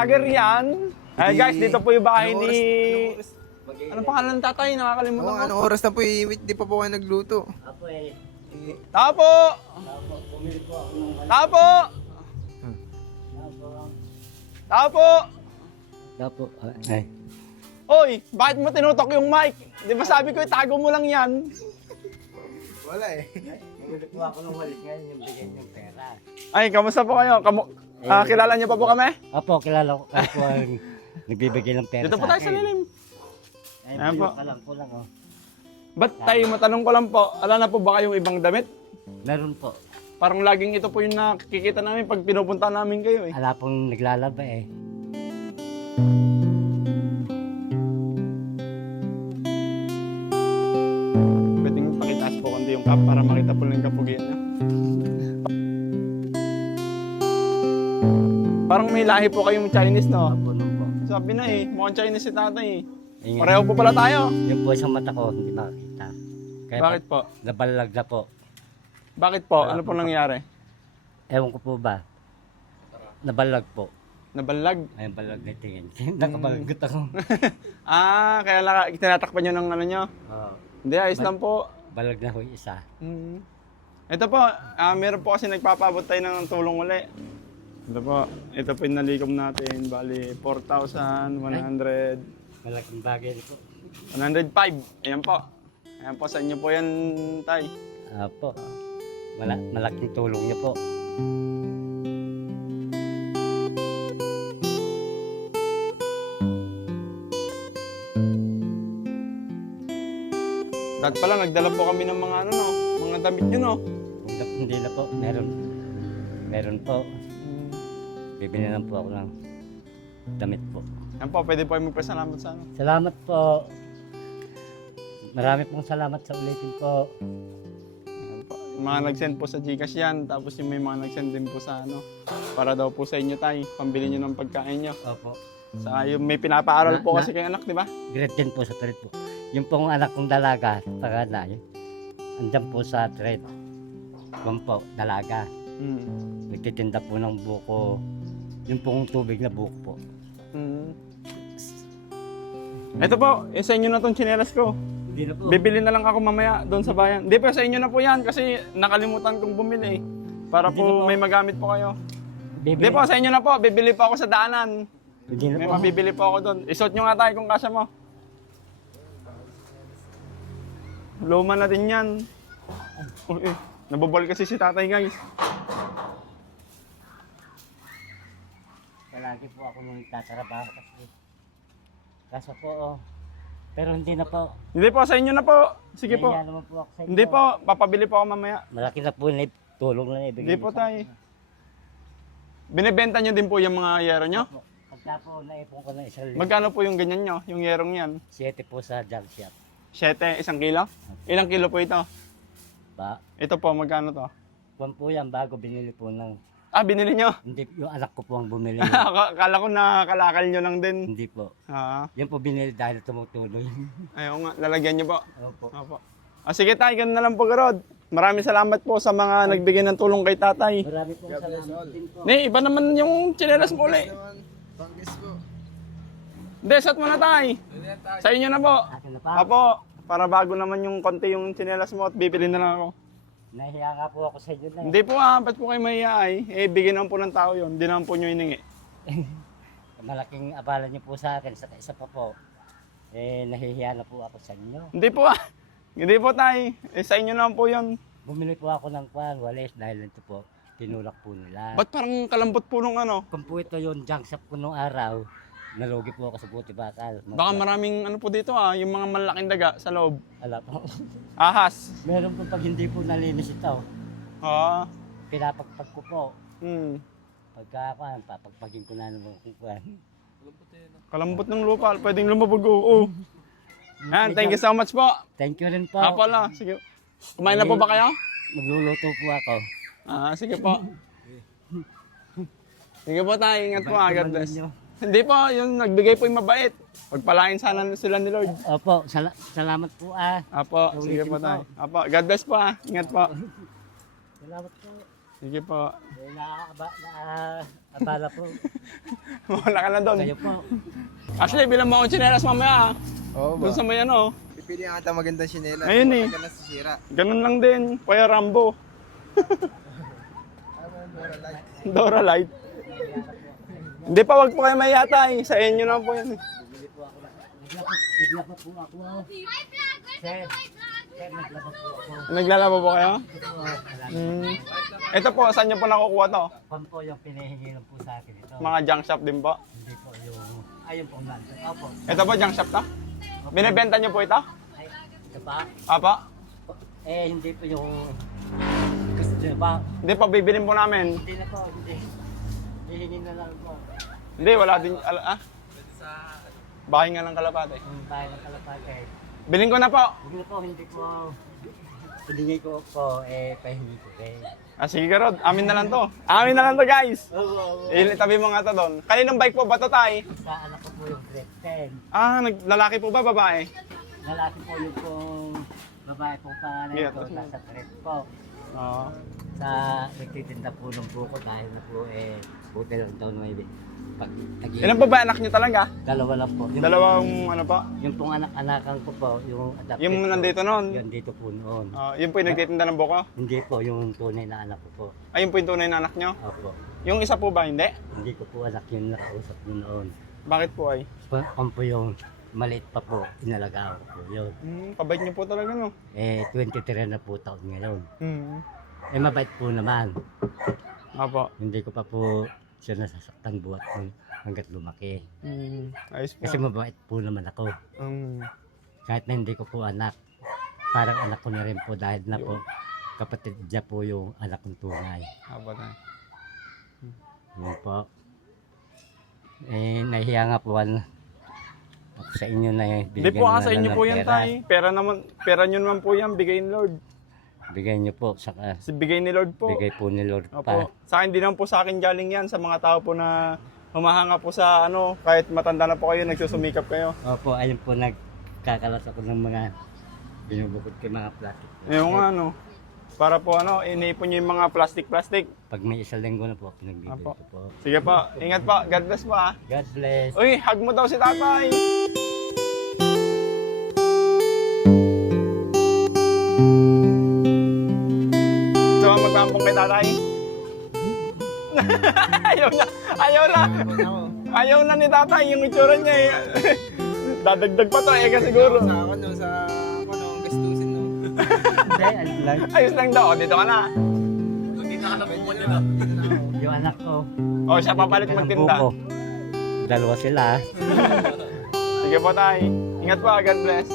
vlogger yan. Ay guys, dito po yung bahay ni... Anong pangalan ng tatay? Nakakalimutan ko. Anong oras na po di pa po kayo nagluto? Apo eh. Tapo! Apo, bumili po ako ng Tapo! Tapo! Apo. Ay. Hoy, bakit mo tinutok yung mic? Di ba sabi ko itago mo lang yan? Wala eh. Bumili po ako ng walis ngayon yung bigyan yung pera. Ay, kamusta po kayo? Kilala niyo pa po kami? Apo, kilala ko ako ang nagbibigay ng pera Dito po tayo sa lilim. Ay, Ayan po. ko lang oh. Ba't tayo, matanong ko lang po, ala na po ba kayong ibang damit? Meron po. Parang laging ito po yung nakikita namin pag pinupunta namin kayo eh. Ala pong naglalaba eh. Pwedeng pakitaas po kundi yung cup para makita po lang yung kapugian niya. Parang may lahi po kayong Chinese, no? Apo nun po. Sabi na eh, mukhang Chinese si tatay eh. Ayun. Pareho po pala tayo. Yung po sa mata ko, hindi makakita. Kaya Bakit po? nabalag na po. Bakit po? Ano po nangyari? Ewan ko po ba? Nabalag po. Nabalag? Ayun balag na tingin. Nakabalagot ako. Kaya tinatakpan nyo ng ano nyo? Oo. Hindi, ayos lang po. Balag na ho yung isa. Ito po, meron po kasi nagpapabot tayo ng tulong uli. Ito po yung nalikom natin. Bali, 4,100. Malaking bagay po. 105. Ayan po. Ayan po, sa inyo po yan, tay. Apo. Malaking tulong niyo po. Dahil pala, nagdala po kami ng mga ano, no? Mga damit nyo, no? Hindi na po. Meron po. Bibili lang po ako ng damit po. Ayan po, pwede po kayo magpasalamat sa ano. Salamat po. Marami pong salamat sa ulitin po. Ayan po. Yung mga nag-send po sa Gcash yan, tapos yung may mga nag-send din po sa ano, para daw po sa inyo, tay. Pambili nyo ng pagkain nyo. Opo. Saka yung may pinapaaral po kasi kay anak, di ba? Grade 10 po sa trade po. Yung pong anak kong dalaga, tagana, andyan po sa trade. Yung po, dalaga. Nagtitinda po ng buko. Yung pong tubig na buko po. Ito po, sa inyo na tong tsinelas ko. Hindi na po. Bibili na lang ako mamaya doon sa bayan. Hindi po, sa inyo na po yan kasi nakalimutan kong bumili eh. Para Hindi po na po. may magamit po kayo. Bibili. Hindi po, sa inyo na po. Bibili po ako sa daanan. Hindi na May po. mabibili po ako doon. Isuot nyo nga tayo kung kasya mo. Luma na din yan. Nabubol kasi si tatay, guys. Palagi po ako nung nagtatrabaho kasi. Kaso po, pero hindi na po. Hindi po, sa inyo na po. Sige po. Nahiya naman po ako sa inyo. Hindi po, papabili po ako mamaya. Malaki na po na tulong na ibigay. Hindi po tayo. Binibenta nyo din po yung mga yero nyo? Pagka po naipon ko na isang Magkano po yung ganyan nyo? Yung yerong yan? 7 po sa junk shop. 7, 1 kilo? Ilang kilo po ito? Ba? Ito po, magkano to? Kung po yan, bago binili po ng... Binili nyo? Hindi, yung anak ko po ang bumili. Akala ko nakakalakal nyo lang din. Hindi po. Ah, Yan po binili dahil tumutuloy. ayaw nga, lalagyan nyo po. Opo. Opo. Sige tayo, ganun na lang po, Garod. Maraming salamat po sa mga nagbigay ng tulong kay tatay. Marami pong salamat din po. Iba naman yung tsinelas mo ulit. Bangkis po. Hindi, shot mo na tayo. Sa inyo na po. Akin na pa. Apo, para bago naman yung konti yung tsinelas mo at bibili na lang ako. Nahiya nga po ako sa inyo na. Hindi po ba't po kayo mahihaay? Bigyan naman po ng tao yun. Hindi naman po nyo hiningi. Malaking abala niyo po sa akin. Sa isa pa po. Nahihiya na po ako sa inyo. Hindi po Hindi po tayo. Sa inyo naman po yun. Bumili po ako ng walis dahil ito po. Tinulak po nila. Ba't parang kalambot po nung ano? Kung po ito yung junk shop ko nung araw, nalugi po ako sa buti bakal. Baka maraming ano po dito yung mga malaking daga sa loob. Ala po. Ahas. Meron po pag hindi po nalinis ito. Pinapagpag ko po. Pagka papagpagin ko na naman kung kuhan. Kalambot ng lupa. Pwedeng lumabog. Oo. Thank you so much po. Thank you rin po. Apala. Sige. Kumain na po ba kayo? Magluluto po ako. Sige po. Sige po tayo. Ingat po. God bless. Ninyo. Hindi po. Yung nagbigay po yung mabait. Pagpalain sana sila ni Lord. Opo, salamat po Apo. Sige po tayo. Apo. God bless po. Ingat po. Salamat po. Sige po. Naabala po. Wala ka na doon. Kayo po. Ashley, bilang mo akong tsinelas mamaya. Oo ba? Doon sa may ano. Pipili ang ata magandang sinela. Ayun eh. Magandang sisira. Ganun lang din. Kuya Rambo. Dora Light. Hindi pa, wag po kayo may yatay. Sa inyo na po yan. Naglaba po ako. Sir, naglaba po ako. Naglalaba po kayo? Ito po, saan nyo po nakukuha to? Kung po yung pinahingi lang po sa akin ito. Mga junk shop din po. Hindi po yung... Ayun po nandun. Opo. Ito po, junk shop to? Binibenta nyo po ito? Ay, ito pa? Apa? Hindi po yung... Gusto nyo ba? Hindi po, bibilin po namin. Hindi na po, hindi. Hihingi na lang po. Hindi, wala din. Bahay nga ng kalapate. Yung bahay ng kalapate. Bilhin ko na po. Hindi po, hindi po. Hilingi ko po, pahingi ko kayo. Sige ka Rod, amin na lang to. Amin na lang to guys. Oo. Tabi mo nga to doon. Kaninong bike po ba to tay? Sa anak ko po yung grade 10. Lalaki po ba, babae? Lalaki po yung pong babae pong panganay Yeah, ko tapos nasa trip po. Oo. Sa nagtitinda po ng buko dahil na po buti lang daw may pag-tagi. Ilan pa ba anak nyo talaga? Dalawa lang po. Dalawang ano pa? Yung pong anak-anakan ko po, yung adopted Yung po, nandito noon. Yun dito po noon. Yun po yung nagtitinda ng buko. Hindi po yung tunay na anak ko po. Ayun po yung tunay na anak nyo. Opo. Yung isa po ba, hindi? Hindi ko po anak yung nakausap ko noon. Bakit po ay? Kung po yung maliit pa po, inalagaan ko po yun. Kabait nyo po talaga no? 23 na po taon ngayon. Mabait. Mabait po naman. Apo. Hindi ko pa po siya nasasaktan buhat hanggat lumaki. Ayos po. Kasi mabait po naman ako. Kahit na hindi ko po anak. Parang anak ko na rin po dahil na po kapatid niya po yung anak kong tunay. Apo tayo. Yun po. Nahiya nga po ako sa inyo na yun. Hindi po, sa inyo po yan tay. Pera nyo naman po yan, bigay ni Lord. Bigay niyo po. Saka Bigay ni Lord po. bigay po ni Lord pa. Opo. Sa akin, di naman po sa akin galing yan. Sa mga tao po na humahanga po sa kahit matanda na po kayo, nagsusumikap kayo. Opo, ayun po nagkakalas ako ng mga binubukod kay mga plastic. Yung para po inipon nyo yung mga plastic. Pag may isang linggo na po, pinagbibili Opo. ko po. Sige po, ingat po. God bless po ah. God bless. Uy, hug mo daw si tatay. So, magpampong kay tatay. Ayaw na ni tatay yung itsura niya eh. Dadagdag pa to kasi siguro. Sa ako no, sa ako no, gastusin no. Hindi, ano lang. Ayos lang daw, dito ka na. Yung anak ko. Siya papalit bibigyan ng magtinda. buko. Dalawa sila. Sige po tay. Ingat po, God bless.